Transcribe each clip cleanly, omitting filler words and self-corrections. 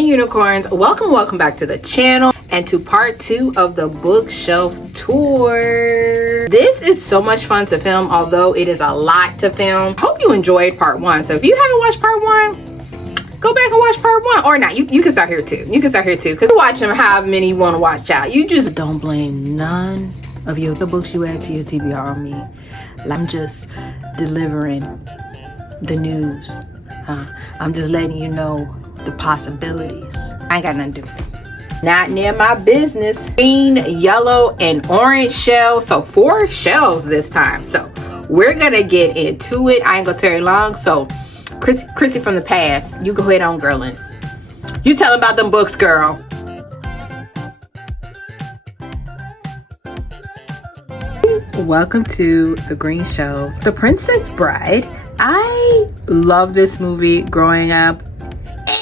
and unicorns. Welcome back to the channel and to part 2 of the bookshelf tour. This is so much fun to film, although it is a lot to film. Hope you enjoyed part 1. So if you haven't watched part 1, go back and watch part 1, or not. You can start here too. You can start here too, because watch them however many you want to watch, child. You just don't blame none of the books you add to your TBR on me. I'm just delivering the news. I'm just letting you know the possibilities. I ain't got nothing to do. Not near my business. Green, yellow, and orange shelves. So 4 shelves this time. So we're gonna get into it. I ain't gonna tarry long. So Chrissie from the past, you go ahead on, girl, and you tell them about them books, girl. Welcome to the green shelves. The Princess Bride. I love this movie growing up.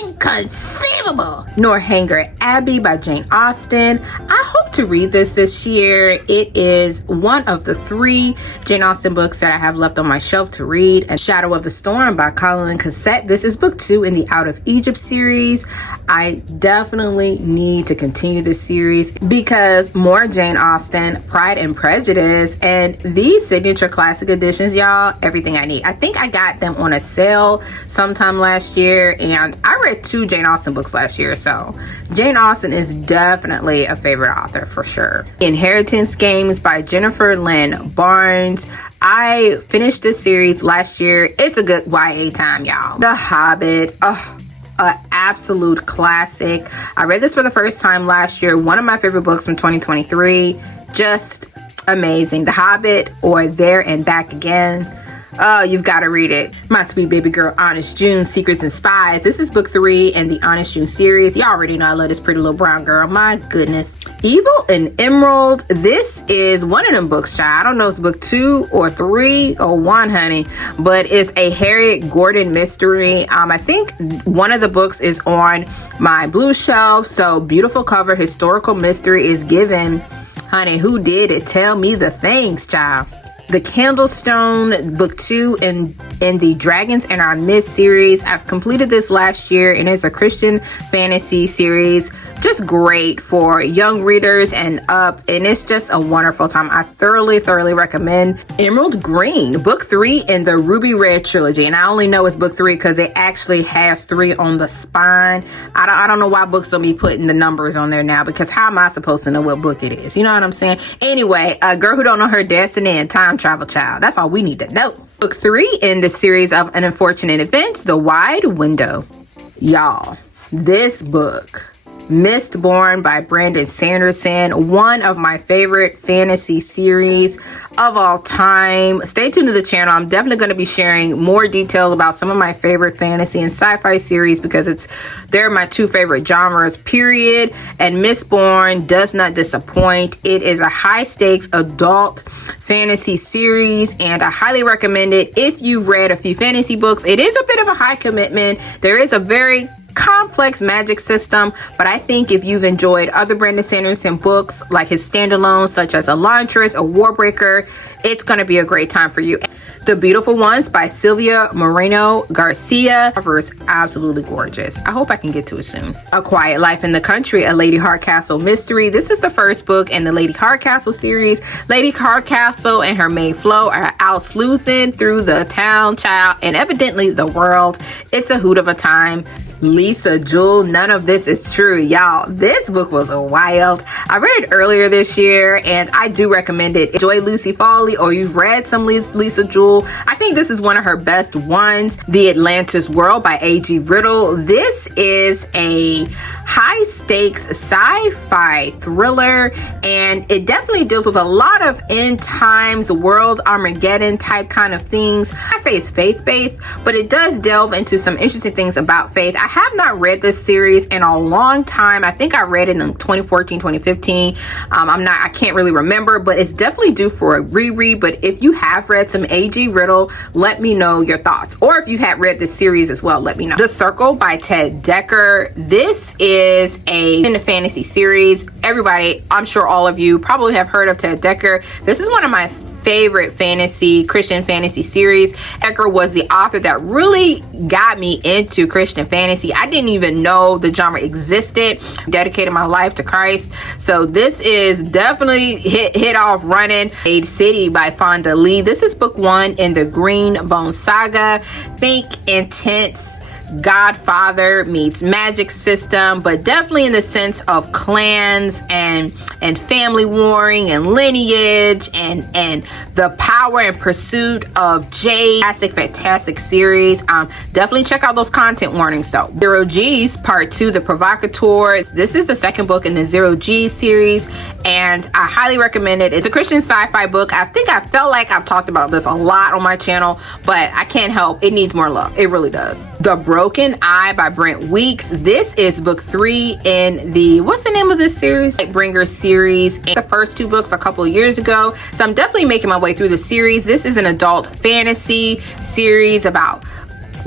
Inconceivable. Northanger Abbey by Jane Austen. I hope to read this year. It is one of the 3 Jane Austen books that I have left on my shelf to read. And Shadow of the Storm by Colin Cassette. This is book 2 in the Out of Egypt series. I definitely need to continue this series because more Jane Austen, Pride and Prejudice, and these signature classic editions, y'all, everything I need. I think I got them on a sale sometime last year, and I read 2 Jane Austen books last year, so Jane Austen is definitely a favorite author for sure. Inheritance Games by Jennifer Lynn Barnes. I finished this series last year. It's a good YA time, y'all. The Hobbit. An absolute classic. I read this for the first time last year. One of my favorite books from 2023. Just amazing. The Hobbit or There and Back Again. Oh, you've got to read it. My sweet baby girl, Honest June, Secrets and Spies. This is book 3 in the Honest June series. Y'all already know I love this pretty little brown girl. My goodness. Evil and Emerald. This is one of them books, child. I don't know if it's book 2 or 3 or 1, honey, but it's a Harriet Gordon mystery. I think one of the books is on my blue shelf. So beautiful cover, historical mystery is given. Honey, who did it? Tell me the things, child. The Candlestone, book 2 in the Dragons in Our Midst series. I've completed this last year, and it's a Christian fantasy series. Just great for young readers and up, and it's just a wonderful time. I thoroughly recommend Emerald Green, book 3 in the Ruby Red trilogy. And I only know it's book 3 because it actually has 3 on the spine. I don't know why books don't be putting the numbers on there now, because how am I supposed to know what book it is? You know what I'm saying? Anyway, a girl who don't know her destiny and time travel, child. That's all we need to know. Book 3 in the series of An Unfortunate Events, The Wide Window. Y'all, this book, Mistborn by Brandon Sanderson, one of my favorite fantasy series of all time. Stay tuned to the channel. I'm definitely going to be sharing more detail about some of my favorite fantasy and sci-fi series because they're my 2 favorite genres, period. And Mistborn does not disappoint. It is a high stakes adult fantasy series, and I highly recommend it if you've read a few fantasy books. It is a bit of a high commitment. There is a very complex magic system, but I think if you've enjoyed other Brandon Sanderson books like his standalones such as Elantris or Warbreaker, it's going to be a great time for you. The Beautiful Ones by Sylvia Moreno Garcia. Cover is absolutely gorgeous. I hope I can get to it soon. A Quiet Life in the Country, a Lady Hardcastle mystery. This is the first book in the Lady Hardcastle series. Lady Hardcastle and her maid Flo are out sleuthing through the town, child, and evidently the world. It's a hoot of a time. Lisa Jewell, None of This Is True. Y'all, this book was wild. I read it earlier this year, and I do recommend it. Enjoy Lucy Foley, or you've read some Lisa Jewell. I think this is one of her best ones. The Atlantis World by A.G. Riddle. This is a high stakes sci-fi thriller, and it definitely deals with a lot of end times, world Armageddon type kind of things. I say it's faith-based, but it does delve into some interesting things about faith. I have not read this series in a long time. I think I read it in 2014, 2015. I can't really remember, but it's definitely due for a reread. But if you have read some A.G. Riddle, let me know your thoughts. Or if you have read this series as well, let me know. The Circle by Ted Decker. This is a fantasy series. Everybody, I'm sure all of you probably have heard of Ted Decker. This is one of my favorite Christian fantasy series. Edgar was the author that really got me into Christian fantasy. I didn't even know the genre existed. Dedicated my life to Christ. So this is definitely hit off running. Age City by Fonda Lee. This is book 1 in the Green Bone saga. Think intense Godfather meets magic system, but definitely in the sense of clans and family warring and lineage and the power and pursuit of Jade. Fantastic series. Definitely check out those content warnings though. Zero G's Part 2, The Provocateur. This is the second book in the Zero G series, and I highly recommend it. It's a Christian sci-fi book. I think I felt like I've talked about this a lot on my channel, but I can't help. It needs more love. It really does. The Broken Eye by Brent Weeks. This is book 3 in the, what's the name of this series? Lightbringer series. And the first 2 books a couple of years ago. So I'm definitely making my way through the series. This is an adult fantasy series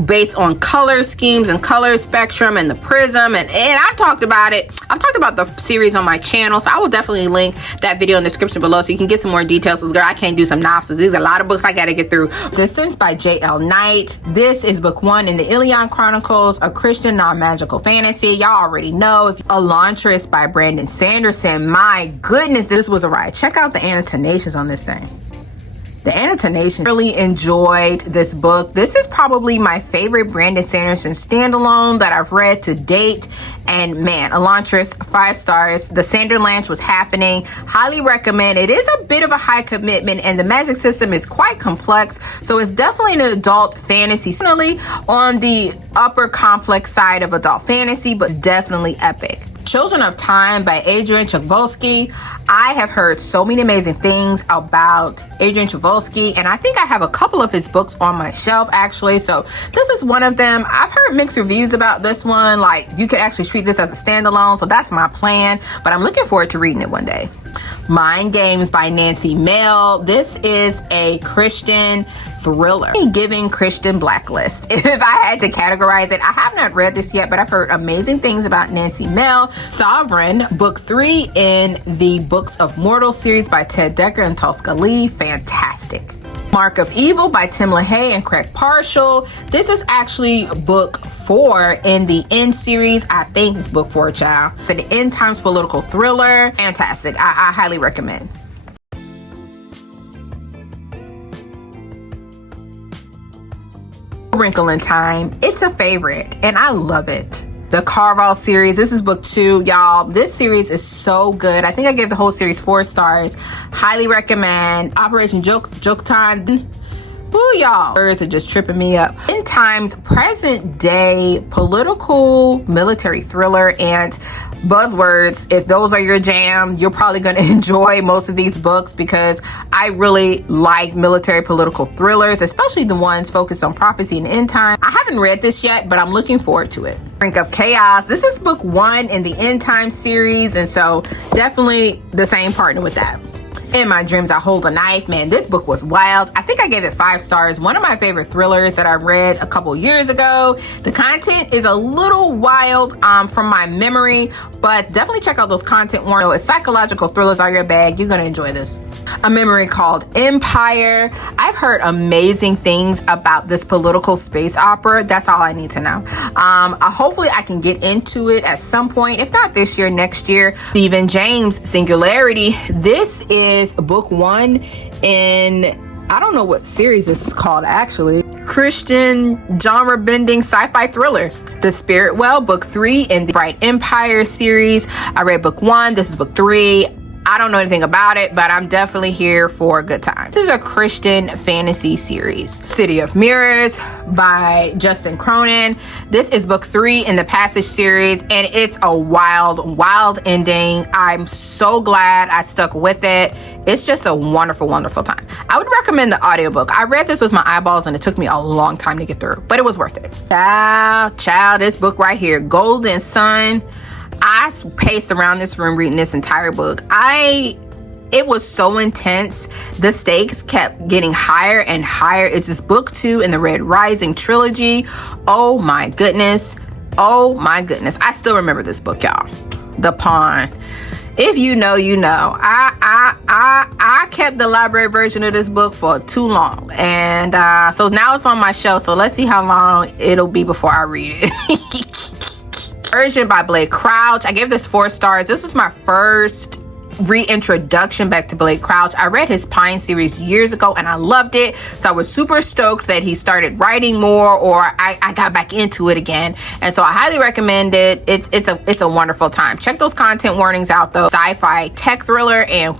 based on color schemes and color spectrum and the prism, and I talked about it. I've talked about the series on my channel, so I will definitely link that video in the description below so you can get some more details. Girl, I can't do some synopsis. These are a lot of books I gotta get through. Resistance by J.L. Knight. This is book 1 in the Ilion Chronicles, a Christian non-magical fantasy. Y'all already know. Elantris by Brandon Sanderson. My goodness, this was a ride. Check out the annotations on this thing. The annotation. Really enjoyed this book. This is probably my favorite Brandon Sanderson standalone that I've read to date. And man, Elantris, 5 stars. The Sanderlanche was happening. Highly recommend. It is a bit of a high commitment, and the magic system is quite complex. So it's definitely an adult fantasy. Definitely on the upper complex side of adult fantasy, but definitely epic. Children of Time by Adrian Chvolsky. I have heard so many amazing things about Adrian Chvolsky, and I think I have a couple of his books on my shelf actually. So this is one of them. I've heard mixed reviews about this one. Like, you could actually treat this as a standalone, so that's my plan, but I'm looking forward to reading it one day. Mind Games by Nancy Mail. This is a Christian thriller. Giving Christian Blacklist, if I had to categorize it. I have not read this yet, but I've heard amazing things about Nancy Mail. Sovereign, book 3 in the Books of Mortal series by Ted Dekker and Tosca Lee. Fantastic. Mark of Evil by Tim LaHaye and Craig Parshall. This is actually book 4 in the End series. I think it's book 4, child. So the End Times political thriller. Fantastic. I highly recommend. Wrinkle in Time. It's a favorite and I love it. The Carval series. This is book 2, y'all. This series is so good. I think I gave the whole series 4 stars. Highly recommend. Operation Joke Time. Ooh, y'all. Words are just tripping me up. End Times present day political military thriller, and buzzwords. If those are your jam, you're probably going to enjoy most of these books because I really like military political thrillers, especially the ones focused on prophecy and end time. I haven't read this yet, but I'm looking forward to it. Brink of Chaos. This is book 1 in the End Time series, and so definitely the same partner with that. In My Dreams I Hold a Knife. Man, this book was wild. I think I gave it 5 stars. One of my favorite thrillers that I read a couple years ago. The content is a little wild from my memory, but definitely check out those content warnings. If psychological thrillers are your bag, you're gonna enjoy this. A Memory Called Empire. I've heard amazing things about this political space opera. That's all I need to know. Hopefully I can get into it at some point, if not this year, next year. Stephen James, Singularity. This is book 1 in, I don't know what series this is called actually. Christian genre bending sci-fi thriller. The Spirit Well, book 3 in the Bright Empire series. I read book 1. This is book 3. I don't know anything about it, but I'm definitely here for a good time. This is a Christian fantasy series. City of Mirrors by Justin Cronin. This is book 3 in the Passage series, and it's a wild ending. I'm so glad I stuck with it. It's just a wonderful time. I would recommend the audiobook. I read this with my eyeballs and it took me a long time to get through, but it was worth it. Child, this book right here, Golden Sun. I paced around this room reading this entire book. It was so intense. The stakes kept getting higher and higher. It's this book 2 in the Red Rising trilogy. Oh my goodness. I still remember this book, y'all. The Pawn. If you know, you know. I kept the library version of this book for too long, and so now it's on my shelf. So let's see how long it'll be before I read it. Version by Blake Crouch. I gave this 4 stars. This was my first reintroduction back to Blake Crouch. I read his Pine series years ago and I loved it, so I was super stoked that he started writing more, or I got back into it again, and so I highly recommend it. It's a wonderful time. Check those content warnings out though. Sci-fi tech thriller, and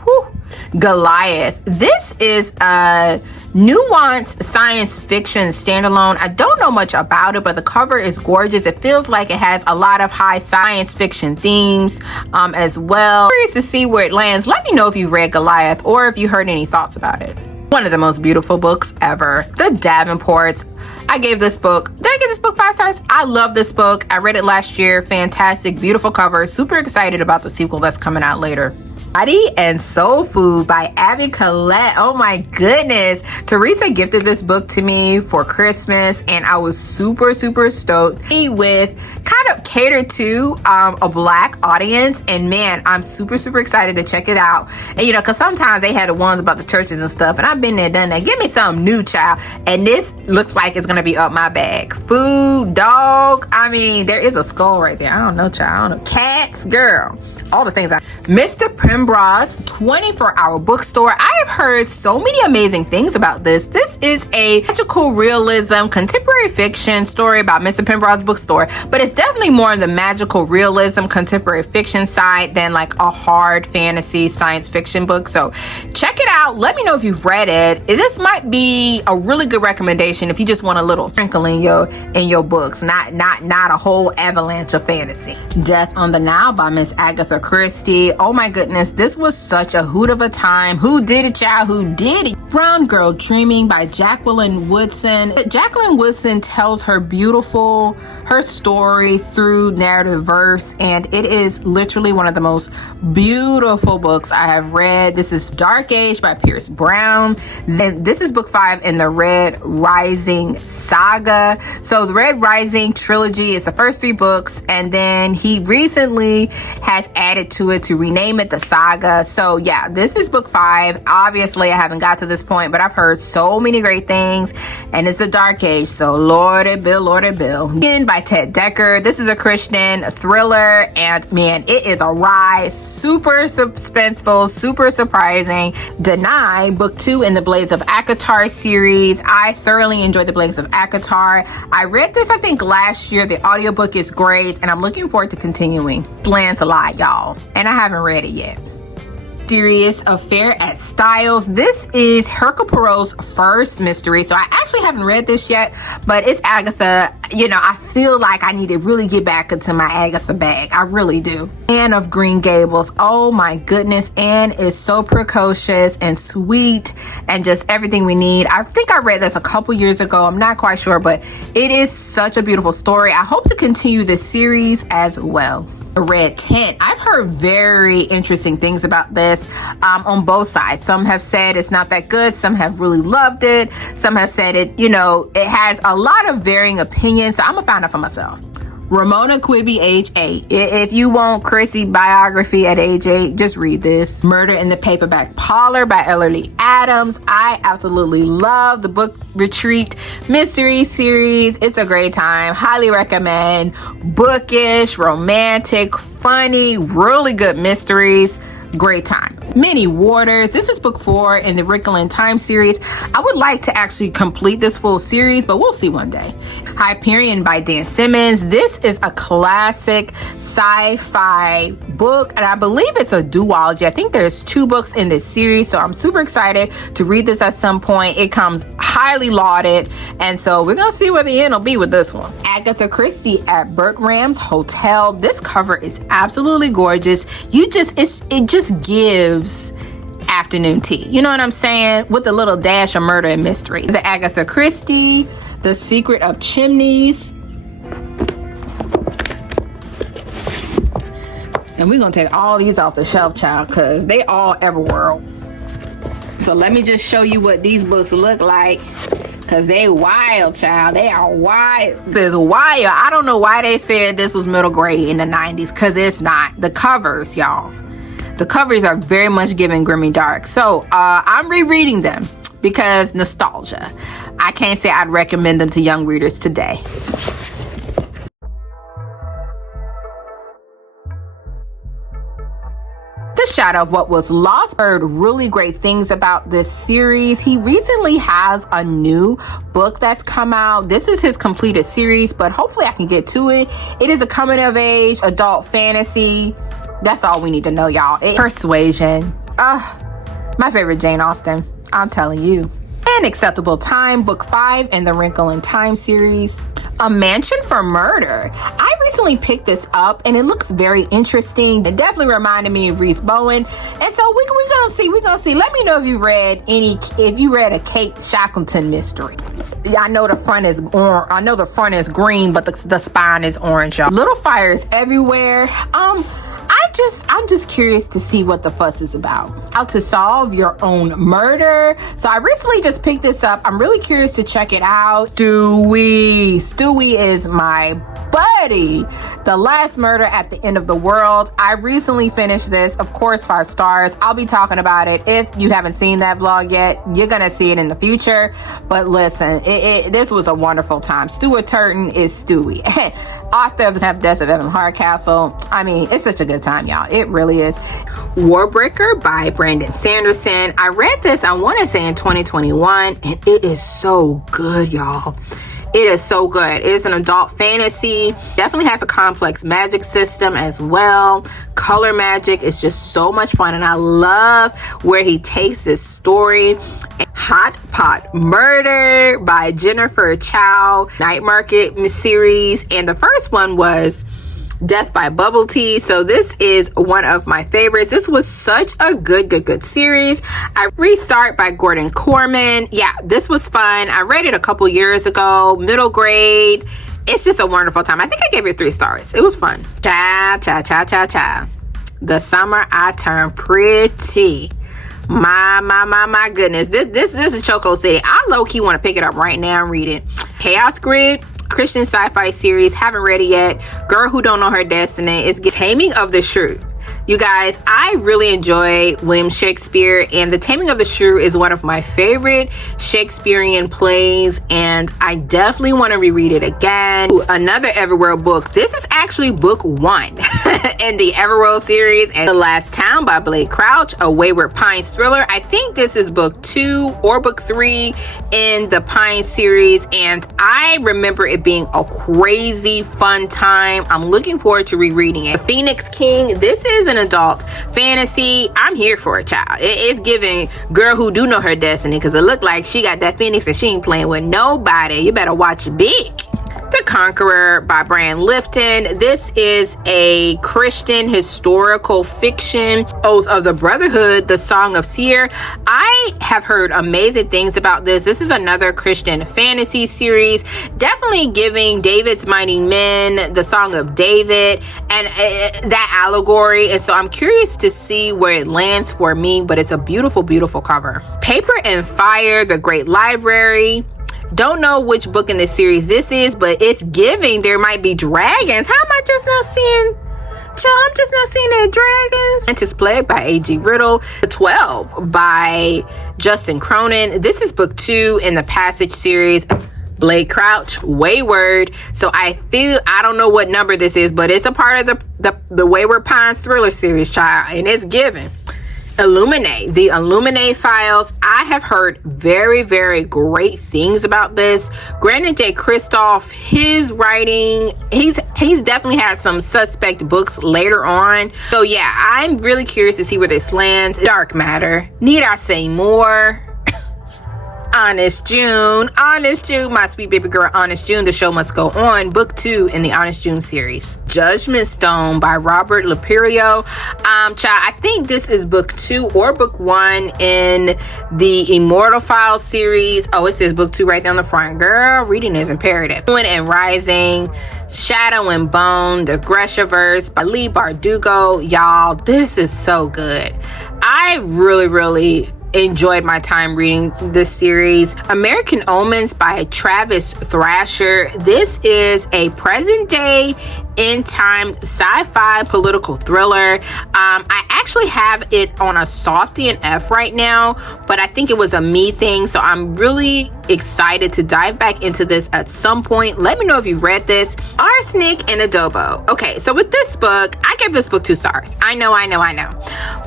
Goliath. This is a nuanced science fiction standalone. I don't know much about it, but the cover is gorgeous. It feels like it has a lot of high science fiction themes as well. Curious to see where it lands. Let me know if you've read Goliath or if you heard any thoughts about it. One of the most beautiful books ever, The Davenports. I gave this book, did I give this book 5 stars? I love this book. I read it last year. Fantastic, beautiful cover. Super excited about the sequel that's coming out later. Body and Soul Food by Abby Collette. Oh my goodness. Teresa gifted this book to me for Christmas and I was super stoked. With kind of catered to a Black audience, and man, I'm super excited to check it out. And you know, because sometimes they had the ones about the churches and stuff, and I've been there, done that. Give me something new, child. And this looks like it's gonna be up my bag. Food, dog. I mean, there is a skull right there. I don't know, child. I don't know. Cats, girl. All the things. Mr. Pembroke's 24-hour bookstore. I have heard so many amazing things about this. This is a magical realism, contemporary fiction story about Mr. Pembroke's bookstore, but it's definitely more on the magical realism, contemporary fiction side than like a hard fantasy science fiction book. So check it out. Let me know if you've read it. This might be a really good recommendation if you just want a little sprinkle in your books, not a whole avalanche of fantasy. Death on the Nile by Miss Agatha Christie. Oh my goodness, this was such a hoot of a time. Who did it, child? Who did it? Brown Girl Dreaming by Jacqueline Woodson. Jacqueline Woodson tells her story through narrative verse, and it is literally one of the most beautiful books I have read. This is Dark Age by Pierce Brown. Then this is book 5 in the Red Rising saga. So the Red Rising trilogy is the first 3 books, and then he recently has added to it to rename it the saga. So yeah, this is book 5. Obviously I haven't got to this point, but I've heard so many great things, and it's a Dark Age, so Lordy Bill. By Ted Decker. This is a Christian thriller, and man, it is a ride. Super suspenseful, super surprising. Deny, book 2 in the Blades of Akatar series. I thoroughly enjoyed the Blades of Akatar. I read this I think last year. The audiobook is great, and I'm looking forward to continuing. Lancelot, y'all, and I haven't read it yet. Mysterious Affair at Styles. This is Hercule Poirot's first mystery, so I actually haven't read this yet, but it's Agatha. You know, I feel like I need to really get back into my Agatha bag. I really do. Anne of Green Gables. Oh my goodness, Anne is so precocious and sweet and just everything we need. I think I read this a couple years ago. I'm not quite sure, but it is such a beautiful story. I hope to continue this series as well. Red Tent. I've heard very interesting things about this on both sides. Some have said it's not that good. Some have really loved it. Some have said it, you know, it has a lot of varying opinions. So I'm gonna find out for myself. Ramona Quibby, age 8. If you want Chrissie biography at age 8, just read this. Murder in the Paperback Parlor by Ellery Adams. I absolutely love the Book Retreat mystery series. It's a great time. Highly recommend. Bookish, romantic, funny, really good mysteries. Great time. Many Waters. This is book 4 in the Wrinkle in Time series. I would like to actually complete this full series, but we'll see one day. Hyperion by Dan Simmons. This is a classic sci-fi book, and I believe it's a duology. I think there's 2 books in this series, so I'm super excited to read this at some point. It comes highly lauded, and so we're gonna see what the end will be with this one. Agatha Christie at Burt Ram's Hotel. This cover is absolutely gorgeous. It just gives afternoon tea. You know what I'm saying? With a little dash of murder and mystery. The Agatha Christie, The Secret of Chimneys. And we're going to take all these off the shelf, child, because they all everworld. So let me just show you what these books look like. Because they wild, child. They are wild. This wild. I don't know why they said this was middle grade in the 90s. Because it's not. The covers, y'all. The covers are very much giving grimy dark. So I'm rereading them because nostalgia. I can't say I'd recommend them to young readers today. The Shadow of What Was Lost. Heard really great things about this series. He recently has a new book that's come out. This is his completed series, but hopefully I can get to it. It is a coming of age adult fantasy. That's all we need to know, y'all. Persuasion. My favorite Jane Austen. I'm telling you. An Acceptable Time, book 5 in the Wrinkle in Time series. A Mansion for Murder. I recently picked this up and it looks very interesting. It definitely reminded me of Reese Bowen. And so we're gonna see. Let me know if you read a Kate Shackleton mystery. I know the front is green, but the spine is orange, y'all. Little Fires Everywhere. I'm just curious to see what the fuss is about. How to solve your own murder. So I recently just picked this up. I'm really curious to check it out. Stewie is my buddy. The Last Murder at the End of the World. I recently finished this. Of course, 5 stars. I'll be talking about it. If you haven't seen that vlog yet, you're gonna see it in the future. But listen, this was a wonderful time. Stuart Turton is Stewie. Author of The Deaths of Evan Hardcastle. I mean, it's such a good time, y'all. It really is. Warbreaker by Brandon Sanderson. I read this, I want to say in 2021, and it is so good, y'all. It is so good. It is an adult fantasy. Definitely has a complex magic system as well. Color magic is just so much fun, and I love where he takes this story. Hot Pot Murder by Jennifer Chow. Night Market series, and the first one was Death by Bubble Tea. So this is one of my favorites. This was such a good series. Restart by Gordon Corman. Yeah, this was fun. I read it a couple years ago, middle grade. It's just a wonderful time. I think I gave it 3 stars. It was fun. Cha. The Summer I Turned Pretty. My goodness. This is Choco City. I low-key want to pick it up right now and read it. Chaos Grid. Christian sci-fi series, haven't read it yet. Girl Who Don't Know Her Destiny. Is Taming of the Shrew. You guys, I really enjoy William Shakespeare, and The Taming of the Shrew is one of my favorite Shakespearean plays, and I definitely want to reread it again. Ooh, another Everworld book. This is actually book 1 in the Everworld series, and The Last Town by Blake Crouch, a Wayward Pines thriller. I think this is book 2 or book 3 in the Pines series, and I remember it being a crazy fun time. I'm looking forward to rereading it. The Phoenix King. This is an adult fantasy. I'm here for it, child. It's giving Girl Who Do Know Her Destiny, because it looked like she got that phoenix and she ain't playing with nobody. You better watch it big. The Conqueror by Bran Lifton. This is a Christian historical fiction. Oath of the Brotherhood, The Song of Seer. I have heard amazing things about this. This is another Christian fantasy series. Definitely giving David's Mighty Men, The Song of David, and that allegory. And so I'm curious to see where it lands for me, but it's a beautiful cover. Paper and Fire, The Great Library. Don't know which book in this series this is, but it's giving there might be dragons. How am I just not seeing? Child, I'm just not seeing that dragons. Mantis Plague by A.G. Riddle. 12 by Justin Cronin. This is book 2 in the Passage series. Blake Crouch, Wayward. So I don't know what number this is, but it's a part of the Wayward Pines thriller series, child, and it's giving. Illuminate, the Illuminate Files. I have heard very great things about this. Brandon J. Kristoff, his writing, he's definitely had some suspect books later on. So yeah, I'm really curious to see where this lands. Dark Matter. Need I say more? Honest June, my sweet baby girl, Honest June, The Show Must Go On, book 2 in the Honest June series. Judgment Stone by Robert Laperio. Child, I think this is book 2 or book 1 in the Immortal Files series. Oh, it says book 2 right down the front. Girl, reading is imperative. Moon and Rising, Shadow and Bone, The Greshaverse by Lee Bardugo. Y'all, this is so good. I really enjoyed my time reading this series. American Omens by Travis Thrasher. This is a present day end time sci-fi political thriller. I actually have it on a softie and F right now, but I think it was a me thing, so I'm really excited to dive back into this at some point. Let me know if you've read this. Arsenic and Adobo. Okay, so with this book, I gave this book 2 stars. I know.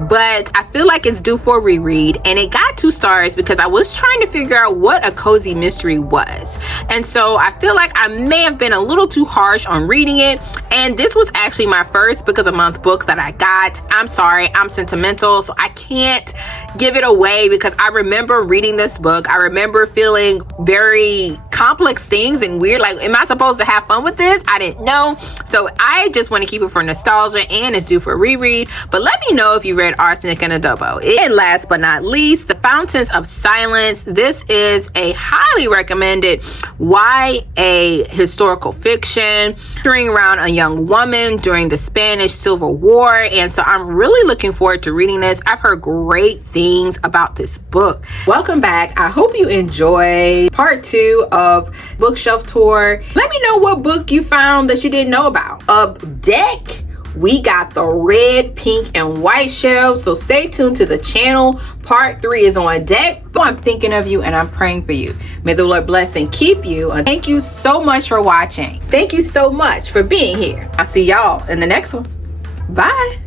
But I feel like it's due for a reread, and it got 2 stars because I was trying to figure out what a cozy mystery was. And so I feel like I may have been a little too harsh on reading it, and this was actually my first book of the month book that I got. I'm sorry, I'm sentimental, so I can't give it away because I remember reading this book. I remember feeling very complex things and weird, like, am I supposed to have fun with this? I didn't know. So I just want to keep it for nostalgia, and it's due for a reread. But let me know if you read Arsenic and Adobo. And last but not least, The Fountains of Silence. This is a highly recommended YA historical fiction centering around a young woman during the Spanish Civil War. And so I'm really looking forward to reading this. I've heard great things about this book. Welcome back. I hope you enjoyed part 2 of Bookshelf Tour. Let me know what book you found that you didn't know about. Up deck, we got the red, pink, and white shelves, so stay tuned to the channel. Part 3 is on deck. I'm thinking of you and I'm praying for you. May the Lord bless and keep you. And thank you so much for watching. Thank you so much for being here. I'll see y'all in the next one. Bye.